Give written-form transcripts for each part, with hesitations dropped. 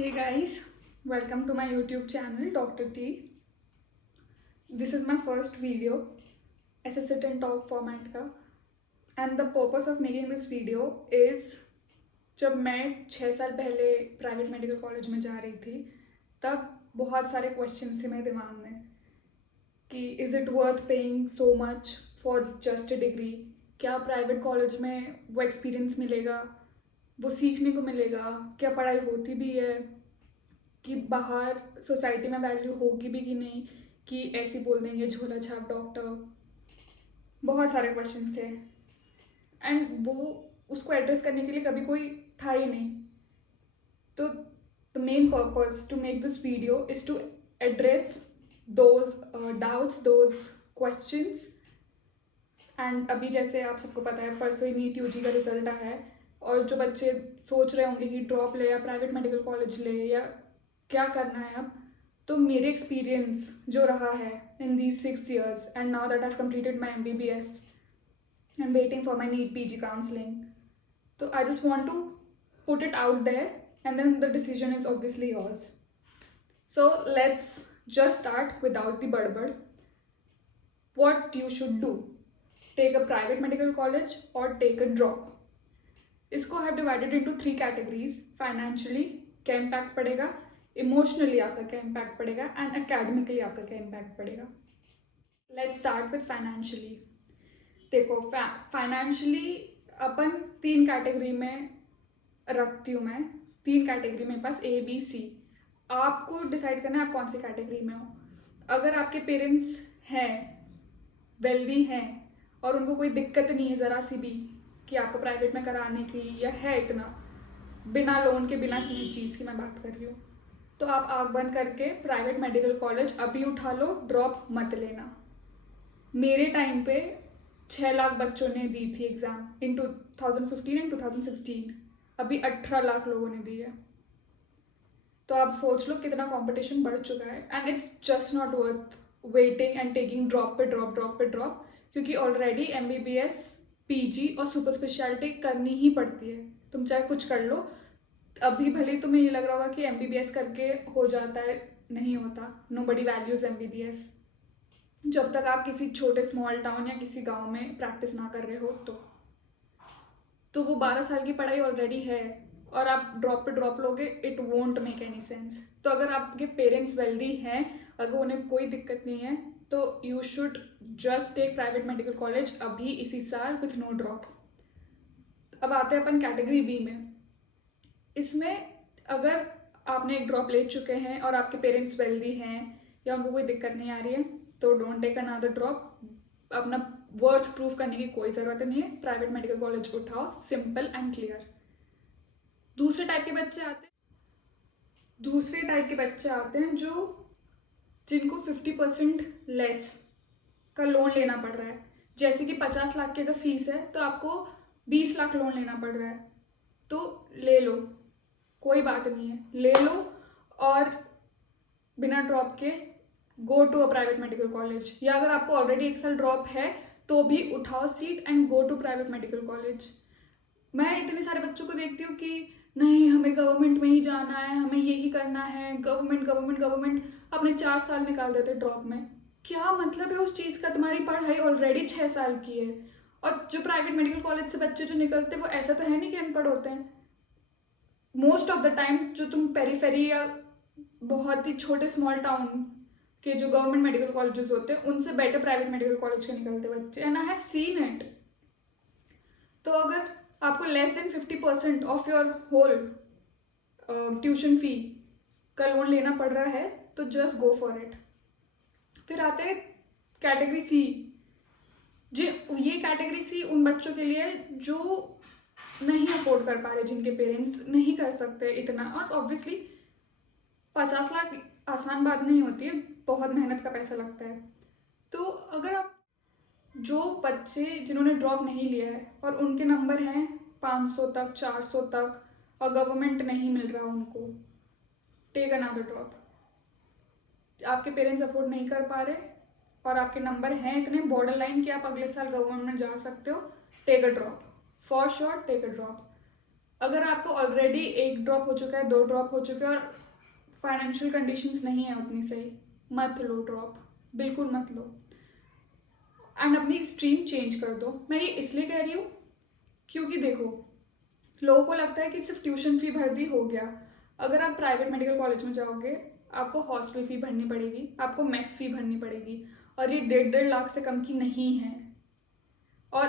Hey guys, welcome to my YouTube channel Dr. T. This is my first video as a sit and talk format का and the purpose of making this video is जब मैं 6 साल पहले private medical college में जा रही थी तब बहुत सारे क्वेश्चंस थे मेरे दिमाग में कि is it worth paying so much for just a degree. क्या प्राइवेट कॉलेज में वो एक्सपीरियंस मिलेगा, वो सीखने को मिलेगा, क्या पढ़ाई होती भी है, कि बाहर सोसाइटी में वैल्यू होगी भी कि नहीं, कि ऐसे बोल देंगे झोला छाप डॉक्टर। बहुत सारे क्वेश्चंस थे एंड वो उसको एड्रेस करने के लिए कभी कोई था ही नहीं। तो the main purpose to make this video is to address those doubts, those questions. And अभी जैसे आप सबको पता है परसों ही नीट यूजी का रिजल्ट आया है और जो बच्चे सोच रहे होंगे कि ड्रॉप ले या प्राइवेट मेडिकल कॉलेज ले या क्या करना है अब, तो मेरे एक्सपीरियंस जो रहा है in these 6 years and now that I completed my MBBS and waiting for my NEET PG counselling, तो I just want to put it out there and then the decision is obviously yours. So let's just start without the badbad. What you should do: take a private medical college or take a drop. इसको I have divided into 3 categories. Financially क्या impact पड़ेगा, emotionally आपका क्या impact पड़ेगा and academically आपका क्या impact पड़ेगा। Let's start with financially. देखो, फाइनेंशियली अपन 3 कैटेगरी में रखती हूँ मैं। 3 कैटेगरी मेरे पास ABC। आपको डिसाइड करना है आप कौन सी कैटेगरी में हो। अगर आपके पेरेंट्स हैं, वेल्दी हैं और उनको कोई दिक्कत नहीं है ज़रा सी भी कि आपको प्राइवेट में कराने की, या है इतना बिना लोन के, बिना किसी चीज़ की मैं बात कर रही हूँ, तो आप आँख बंद करके प्राइवेट मेडिकल कॉलेज अभी उठा लो, ड्रॉप मत लेना। मेरे टाइम पे 6 लाख बच्चों ने दी थी एग्ज़ाम इन 2015 एंड 2016। अभी 18 लाख लोगों ने दी है। तो आप सोच लो कितना कंपटीशन बढ़ चुका है and it's just not worth waiting and taking drop पे ड्रॉप, ड्रॉप पे ड्रॉप, क्योंकि ऑलरेडी MBBS PG और सुपर स्पेशलिटी करनी ही पड़ती है। तुम चाहे कुछ कर लो, अभी भले तुम्हें ये लग रहा होगा कि MBBS करके हो जाता है, नहीं होता। नोबडी वैल्यूज MBBS जब तक आप किसी छोटे स्मॉल टाउन या किसी गांव में प्रैक्टिस ना कर रहे हो। तो वो 12 साल की पढ़ाई ऑलरेडी है और आप ड्रॉप पे ड्रॉप लोगे, it won't make any sense. तो अगर आपके पेरेंट्स वेल्दी हैं, अगर उन्हें कोई दिक्कत नहीं है, तो you should just take private medical college अभी इसी साल विथ नो ड्रॉप। अब आते हैं अपन कैटेगरी B में। इसमें अगर आपने एक ड्रॉप ले चुके हैं और आपके पेरेंट्स वेल्दी हैं या उनको कोई दिक्कत नहीं आ रही है, तो डोंट टेक अनदर ड्रॉप। अपना वर्थ प्रूफ करने की कोई ज़रूरत नहीं है। प्राइवेट मेडिकल कॉलेज उठाओ, सिंपल एंड क्लियर। दूसरे टाइप के बच्चे आते हैं जो जिनको 50% लेस का लोन लेना पड़ रहा है। जैसे कि 50 लाख की अगर फीस है तो आपको 20 लाख लोन लेना पड़ रहा है, तो ले लो, कोई बात नहीं है, ले लो और बिना ड्रॉप के go to a private medical college. या अगर आपको ऑलरेडी 1 साल ड्रॉप है तो भी उठाओ seat and go to private medical college. मैं इतने सारे बच्चों को देखती हूँ कि नहीं, हमें गवर्नमेंट में ही जाना है, हमें यही करना है, गवर्नमेंट गवर्नमेंट गवर्नमेंट, अपने 4 साल निकाल देते ड्रॉप में। क्या मतलब है उस चीज़ का? तुम्हारी पढ़ाई ऑलरेडी 6 साल की है। और जो प्राइवेट मेडिकल कॉलेज से बच्चे जो निकलते हैं वो ऐसा तो है नहीं कि अनपढ़ होते हैं। मोस्ट ऑफ द टाइम जो तुम पेरीफेरी या बहुत ही छोटे स्मॉल टाउन के जो गवर्नमेंट मेडिकल कॉलेजेस होते हैं उनसे बेटर प्राइवेट मेडिकल कॉलेज के निकलते बच्चे, and I have seen it. तो अगर आपको less than 50% of your whole tuition fee का लोन लेना पड़ रहा है तो जस्ट गो फॉर इट। फिर आते हैं कैटेगरी C। जी, ये कैटेगरी C उन बच्चों के लिए जो नहीं अफोर्ड कर पा रहे, जिनके पेरेंट्स नहीं कर सकते इतना। और ऑब्वियसली 50 लाख आसान बात नहीं होती है, बहुत मेहनत का पैसा लगता है। तो अगर आप, जो बच्चे जिन्होंने ड्रॉप नहीं लिया है और उनके नंबर हैं 500 तक, 400 तक और गवर्नमेंट नहीं मिल रहा उनको, टेक अनदर ड्रॉप। आपके पेरेंट्स अफोर्ड नहीं कर पा रहे और आपके नंबर हैं इतने बॉर्डर लाइन कि आप अगले साल गवर्नमेंट में जा सकते हो, take a drop, for sure take a drop. अगर आपको ऑलरेडी 1 ड्रॉप हो चुका है, 2 ड्रॉप हो चुके हैं और फाइनेंशियल कंडीशंस नहीं है उतनी सही, मत लो ड्रॉप, बिल्कुल मत लो। एंड अपनी स्ट्रीम चेंज कर दो। मैं ये इसलिए कह रही हूँ क्योंकि देखो, लोगों को लगता है कि सिर्फ ट्यूशन फी भर दी हो गया। अगर आप प्राइवेट मेडिकल कॉलेज में जाओगे, आपको हॉस्टल फी भरनी पड़ेगी, आपको मेस फी भरनी पड़ेगी, और ये 1.5 लाख से कम की नहीं है। और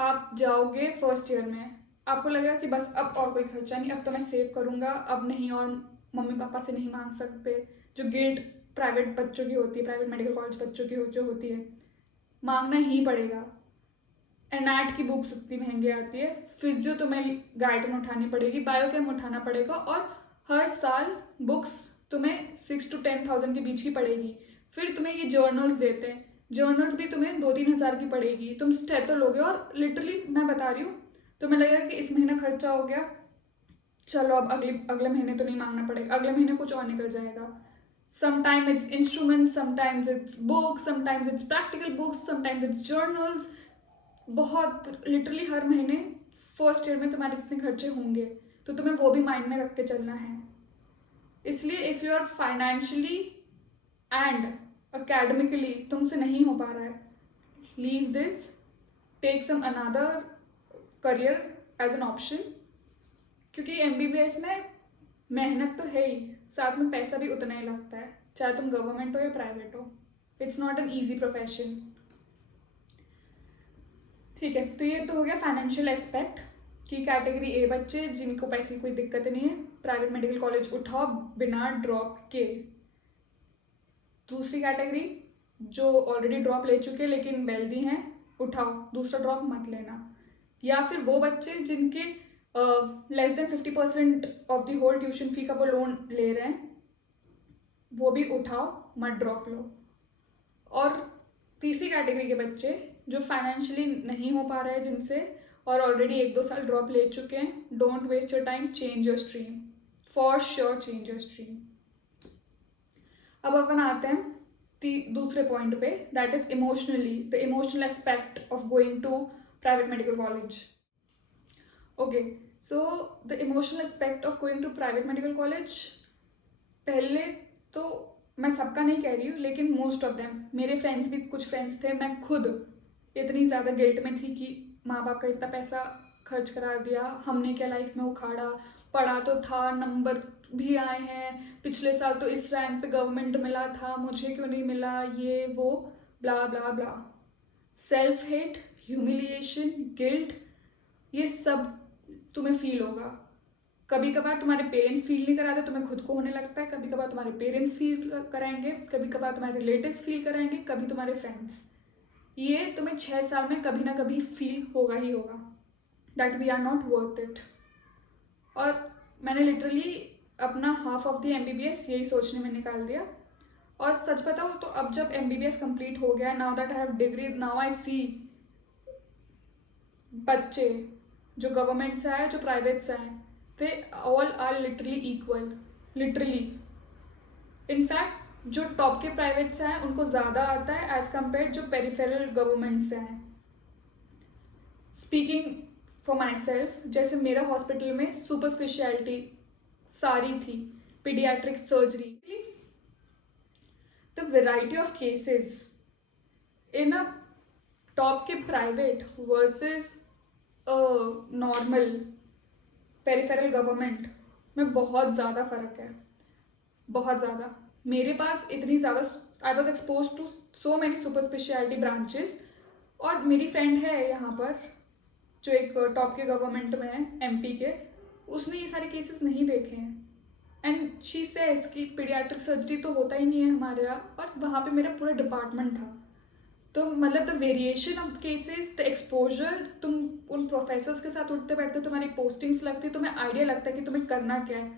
आप जाओगे फर्स्ट ईयर में, आपको लगेगा कि बस अब और कोई खर्चा नहीं, अब तो मैं सेव करूँगा, अब नहीं और मम्मी पापा से नहीं मांग सकते। जो गिल्ट प्राइवेट बच्चों की होती है, प्राइवेट मेडिकल कॉलेज बच्चों की जो होती है, मांगना ही पड़ेगा। एनैट की बुक्स इतनी महंगी आती है, फिजियो तुम्हें गाइडन उठानी पड़ेगी, बायोकेम उठाना पड़ेगा, और हर साल बुक्स तुम्हें 6 to 10,000 के बीच की पड़ेगी। फिर तुम्हें ये जर्नल्स देते हैं, जर्नल्स भी तुम्हें 2-3 हज़ार की पड़ेगी। तुम स्टेथो लोगे और लिटरली मैं बता रही हूँ, तुम्हें लगेगा कि इस महीना खर्चा हो गया, चलो अब अगले महीने तो नहीं मांगना पड़ेगा, अगले महीने कुछ और निकल जाएगा। Sometime it's instruments, sometimes it's books, sometimes it's practical books, sometimes it's journals. बहुत लिटरली हर महीने फर्स्ट ईयर में तुम्हारे इतने खर्चे होंगे, तो तुम्हें वो भी माइंड में रख के चलना है। इसलिए if you are financially and academically तुमसे नहीं हो पा रहा है, leave this, take some another career as an option. क्योंकि MBBS में मेहनत तो है ही, साथ में पैसा भी उतना ही लगता है, चाहे तुम गवर्नमेंट हो या प्राइवेट हो। It's not an easy profession. ठीक है, तो ये तो हो गया फाइनेंशियल एस्पेक्ट कि कैटेगरी ए बच्चे जिनको पैसे की कोई दिक्कत नहीं है, प्राइवेट मेडिकल कॉलेज उठाओ बिना ड्रॉप के। दूसरी कैटेगरी जो ऑलरेडी ड्रॉप ले चुके लेकिन वेल्दी हैं, उठाओ, दूसरा ड्रॉप मत लेना। या फिर वो बच्चे जिनके less than 50% of the whole tuition fee का वो लोन ले रहे हैं, वो भी उठाओ, मत ड्रॉप लो। और तीसरी कैटेगरी के बच्चे जो फाइनेंशियली नहीं हो पा रहे हैं जिनसे, और ऑलरेडी 1-2 साल ड्रॉप ले चुके हैं, don't waste your time, change your stream, for sure change your stream. अब अपन आते हैं दूसरे पॉइंट पे, that is emotionally, the emotional aspect of going to private medical college. Okay, so the emotional aspect of going to private medical college, पहले तो मैं सबका नहीं कह रही हूँ लेकिन मोस्ट ऑफ देम, मेरे फ्रेंड्स भी कुछ फ्रेंड्स थे, मैं खुद इतनी ज़्यादा गिल्ट में थी कि माँ बाप का इतना पैसा खर्च करा दिया, हमने क्या लाइफ में उखाड़ा, पढ़ा तो था, नंबर भी आए हैं, पिछले साल तो इस रैंक पे गवर्नमेंट मिला था, मुझे क्यों नहीं मिला, ये वो ब्ला ब्ला ब्ला। सेल्फ हेट, ह्यूमिलिएशन, गिल्ट, ये सब तुम्हें फील होगा। कभी कभार तुम्हारे पेरेंट्स फील नहीं कराते, तुम्हें खुद को होने लगता है, कभी कभार तुम्हारे पेरेंट्स फील कराएंगे, कभी कभार तुम्हारे रिलेटिव्स फील कराएंगे, कभी तुम्हारे फ्रेंड्स। ये तुम्हें 6 साल में कभी ना कभी फील होगा ही होगा, that we are not worth it. और मैंने लिटरली अपना हाफ ऑफ द MBBS यही सोचने में निकाल दिया। और सच बताऊँ तो अब जब MBBS कंप्लीट हो गया, now that I have degree, now I see बच्चे जो गवर्नमेंट से आए, जो प्राइवेट से आए, they all are literally equal, literally। In fact जो टॉप के प्राइवेट से आए उनको ज़्यादा आता है एज कम्पेयर जो पेरिफेरल गवर्नमेंट से आए। स्पीकिंग फॉर माई सेल्फ, जैसे मेरा हॉस्पिटल में सुपर स्पेशलिटी सारी थी, paediatric surgery, the variety of cases in a top के private versus normal peripheral government में बहुत ज़्यादा फ़र्क है, बहुत ज़्यादा। मेरे पास इतनी ज़्यादा, I was expose to so many super speciality branches. और मेरी फ्रेंड है यहाँ पर जो एक टॉप के गवर्नमेंट में है, MP के, उसने ये सारे केसेस नहीं देखे हैं। एंड शी सेज कि पीडियाट्रिक सर्जरी तो होता ही नहीं है हमारे यहाँ, और वहाँ पे मेरा पूरा डिपार्टमेंट था। तो मतलब the variation of cases, the exposure, तुम उन प्रोफेसर्स के साथ उठते बैठते, तुम्हारी पोस्टिंग्स लगती, तुम्हें आइडिया लगता है कि तुम्हें करना क्या है,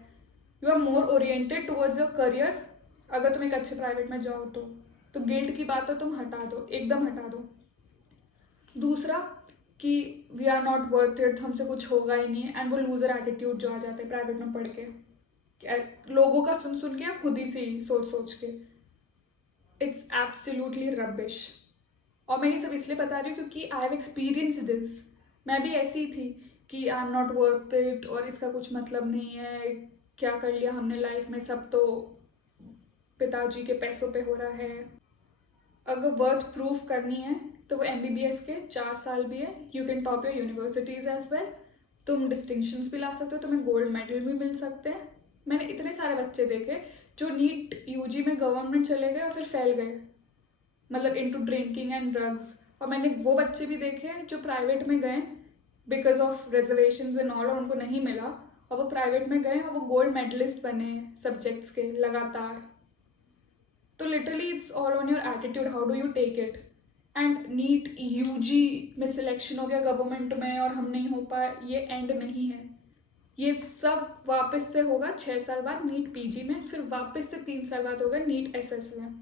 you are more oriented towards your career. अगर तुम एक अच्छे प्राइवेट में जाओ तो गिल्ट की बात तो तुम हटा दो, एकदम हटा दो। दूसरा कि we are not worth it, हमसे कुछ होगा ही नहीं, एंड वो लूजर एटीट्यूड जो आ जाता है प्राइवेट में पढ़ के, लोगों का सुन के या खुद ही से ही सोच के, इट्स एब्सोल्युटली रबिश। और मैं ये सब इसलिए बता रही हूँ क्योंकि आई हैव एक्सपीरियंस दिस। मैं भी ऐसी ही थी कि I am not worth it और इसका कुछ मतलब नहीं है, क्या कर लिया हमने लाइफ में, सब तो पिताजी के पैसों पे हो रहा है। अगर वर्थ प्रूफ करनी है तो वो MBBS के 4 साल भी है। You can top your universities as well. तुम डिस्टिंक्शंस भी ला सकते हो, तुम्हें गोल्ड मेडल भी मिल सकते हैं। मैंने इतने सारे बच्चे देखे जो नीट UG में गवर्नमेंट चले गए और फिर फैल गए, मतलब इनटू ड्रिंकिंग एंड ड्रग्स। और मैंने वो बच्चे भी देखे जो प्राइवेट में गए because of reservation and all, और उनको नहीं मिला और वो प्राइवेट में गए और वो गोल्ड मेडलिस्ट बने सब्जेक्ट्स के लगातार। तो literally it's all on your attitude, how do you take it. And NEET UG में सिलेक्शन हो गया गवर्नमेंट में और हम नहीं हो पाए, ये एंड नहीं है। ये सब वापस से होगा 6 साल बाद नीट PG में, फिर वापस से 3 साल बाद होगा नीट SS में।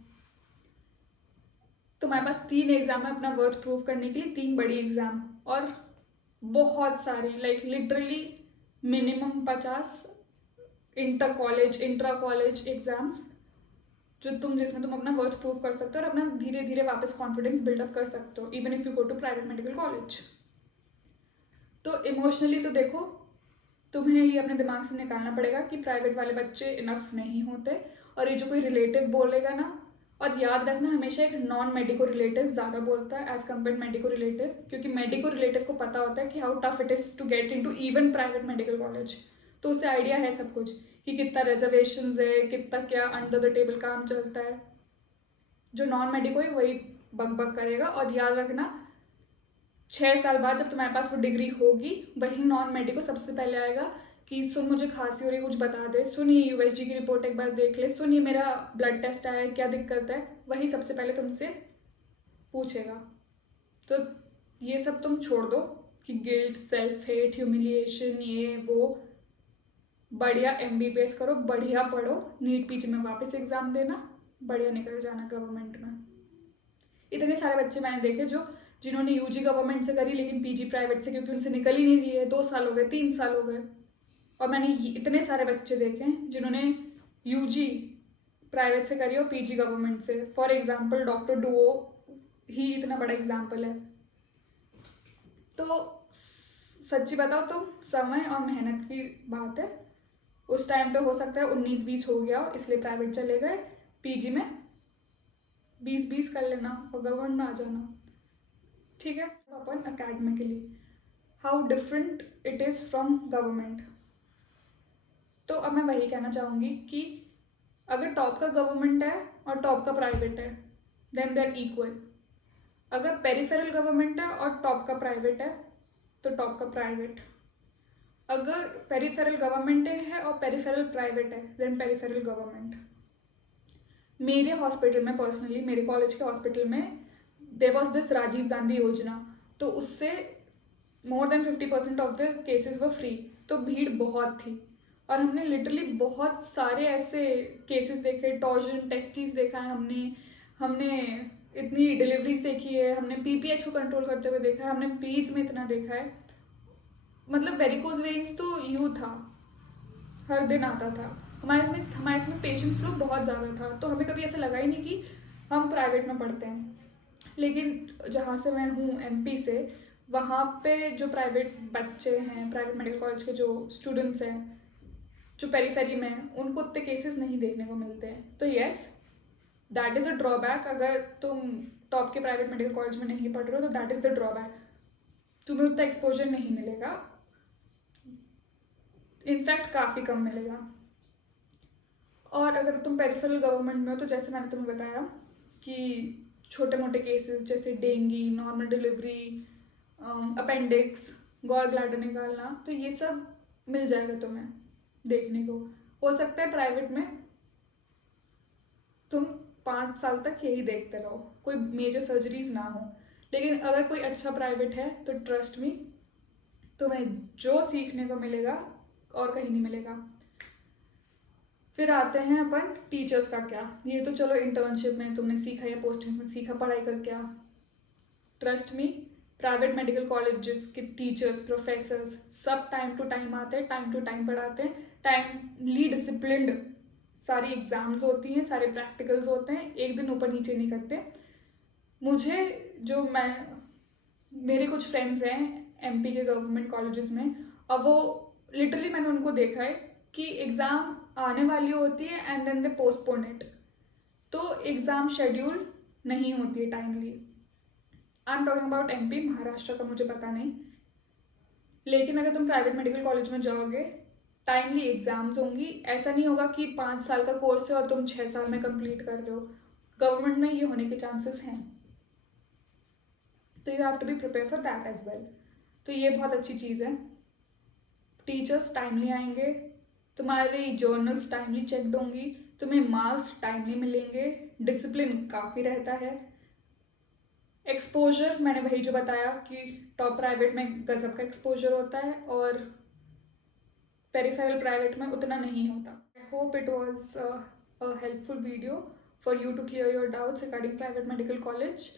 तो हमारे पास 3 एग्जाम है अपना वर्थ प्रूव करने के लिए, 3 बड़ी एग्जाम और बहुत सारे, like literally minimum 50 inter college intra college exams जिसमें तुम अपना वर्थ प्रूव कर सकते हो और अपना धीरे धीरे वापस कॉन्फिडेंस बिल्डअप कर सकते हो, even if you go to private medical college. तो इमोशनली तो देखो, तुम्हें ये अपने दिमाग से निकालना पड़ेगा कि प्राइवेट वाले बच्चे इनफ नहीं होते। और ये जो कोई रिलेटिव बोलेगा ना, और याद रखना हमेशा एक नॉन मेडिको रिलेटिव ज़्यादा बोलता है एज कम्पेयर मेडिको रिलेटिव, क्योंकि मेडिको रिलेटिव को पता होता है कि how tough it is to get into even private medical college. तो उसे आइडिया है सब कुछ कि कितना रिजर्वेशन है, कितना क्या अंडर द टेबल काम चलता है। जो नॉन मेडिको है वही बक बक करेगा। और याद रखना 6 साल बाद जब तुम्हारे पास वो डिग्री होगी, वही नॉन मेडिको सबसे पहले आएगा कि सुन मुझे खांसी हो रही है, कुछ बता दे, सुन ये USG की रिपोर्ट एक बार देख ले, सुन ये मेरा ब्लड टेस्ट आया है, क्या दिक्कत है, वही सबसे पहले तुमसे पूछेगा। तो ये सब तुम छोड़ दो कि गिल्ट, सेल्फ हेट, ह्यूमिलिएशन, ये वो। बढ़िया MBBS करो, बढ़िया पढ़ो, नीट PG में वापस एग्जाम देना, बढ़िया निकल जाना गवर्नमेंट में। इतने सारे बच्चे मैंने देखे जिन्होंने UG गवर्नमेंट से करी लेकिन PG प्राइवेट से, क्योंकि उनसे निकल ही नहीं रही है, 2 साल हो गए, 3 साल हो गए। और मैंने इतने सारे बच्चे देखे हैं जिन्होंने UG प्राइवेट से करी और PG गवर्नमेंट से। फॉर एग्जाम्पल डॉक्टर डुओ ही इतना बड़ा एग्जाम्पल है। तो सच्ची बताओ तो समय और मेहनत की बात है। उस टाइम पे हो सकता है 19-20 हो गया हो इसलिए प्राइवेट चले गए, PG में 20-20 कर लेना और गवर्नमेंट में आ जाना, ठीक है। अपन academically how different it is from government. तो अब मैं वही कहना चाहूँगी कि अगर टॉप का गवर्नमेंट है और टॉप का प्राइवेट है देन दे आर इक्वल। अगर पेरिफेरल गवर्नमेंट है और टॉप का प्राइवेट है तो टॉप का प्राइवेट। अगर पेरिफेरल गवर्नमेंट है और पेरिफेरल प्राइवेट है देन पेरिफेरल गवर्नमेंट। मेरे हॉस्पिटल में पर्सनली, मेरे कॉलेज के हॉस्पिटल में there was this Rajiv Gandhi Yojana, तो उससे more than 50% of the cases were free. तो भीड़ बहुत थी और हमने लिटरली बहुत सारे ऐसे केसेस देखे, टॉर्जन टेस्टिस देखा है हमने इतनी डिलीवरीज देखी है, हमने PPH को कंट्रोल करते हुए देखा है, हमने पीज में इतना देखा है। मतलब वेरिकोज वेन्स तो यूँ था, हर दिन आता था हमारे इसमें पेशेंट फ्लो बहुत ज़्यादा था। तो हमें कभी ऐसा लगा ही नहीं कि हम प्राइवेट में पढ़ते हैं। लेकिन जहाँ से मैं हूँ MP से, वहाँ पे जो प्राइवेट बच्चे हैं, प्राइवेट मेडिकल कॉलेज के जो स्टूडेंट्स हैं जो पेरीफेरी में हैं, उनको उतने केसेस नहीं देखने को मिलते हैं। तो yes, that is a drawback. अगर तुम टॉप के प्राइवेट मेडिकल कॉलेज में नहीं पढ़ रहे हो तो दैट इज़ द ड्रॉबैक, तुम्हें उतना एक्सपोजर नहीं मिलेगा, इनफैक्ट काफ़ी कम मिलेगा। और अगर तुम पेरिफेरल गवर्नमेंट में हो तो जैसे मैंने तुम्हें बताया कि छोटे मोटे केसेस जैसे dengue, normal delivery, appendix, gall bladder निकालना, तो ये सब मिल जाएगा तुम्हें देखने को। हो सकता है प्राइवेट में तुम 5 साल तक यही देखते रहो, कोई मेजर सर्जरीज ना हो। लेकिन अगर कोई अच्छा प्राइवेट है तो ट्रस्ट मी, तुम्हें जो सीखने को मिलेगा और कहीं नहीं मिलेगा। फिर आते हैं अपन टीचर्स का क्या। ये तो चलो इंटर्नशिप में तुमने सीखा या पोस्टिंग में सीखा, पढ़ाई कर क्या। Trust me, private medical colleges के टीचर्स, प्रोफेसर्स सब टाइम टू टाइम आते हैं, टाइम टू टाइम पढ़ाते हैं, टाइमली डिसिप्लिन्ड। सारी एग्जाम्स होती हैं, सारे प्रैक्टिकल्स होते हैं, एक दिन ऊपर नीचे नहीं करते। मेरे कुछ फ्रेंड्स हैं एमपी के गवर्नमेंट कॉलेजेस में। अब वो लिटरली मैंने उनको देखा है कि एग्ज़ाम आने वाली होती है and then they postpone it, तो एग्ज़ाम शेड्यूल नहीं होती है timely. I am talking about MP, Maharashtra का मुझे पता नहीं। लेकिन अगर तुम प्राइवेट मेडिकल कॉलेज में जाओगे, टाइमली एग्ज़ाम्स होंगी। ऐसा नहीं होगा कि 5 साल का कोर्स है और तुम 6 साल में कंप्लीट कर रहे हो। गवर्नमेंट में ये होने के चांसेस हैं, तो you have to be prepare for that as well. तो ये बहुत अच्छी चीज़ है। टीचर्स टाइमली आएंगे, तुम्हारी जर्नल्स टाइमली चेकड होंगी, तुम्हें मार्क्स टाइमली मिलेंगे, डिसिप्लिन काफ़ी रहता है। एक्सपोजर मैंने वही जो बताया कि टॉप प्राइवेट में गजब का एक्सपोजर होता है और पेरिफेरल प्राइवेट में उतना नहीं होता। I hope it was a helpful video for you to clear your doubts regarding private medical college.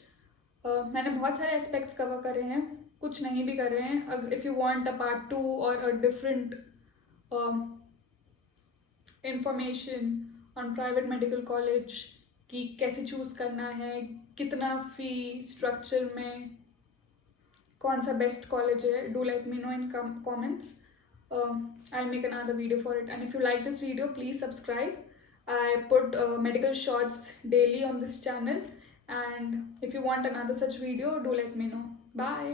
मैंने बहुत सारे एस्पेक्ट्स कवर करे हैं, कुछ नहीं भी कर रहे हैं। If you want a part 2 और a different information on private medical college कि कैसे चूज़ करना है, कितना फ़ी स्ट्रक्चर में, कौन सा बेस्ट कॉलेज है, do let me know in comments. I'll make another video for it, and if you like this video, please subscribe. I put medical shorts daily on this channel, and if you want another such video, do let me know. Bye.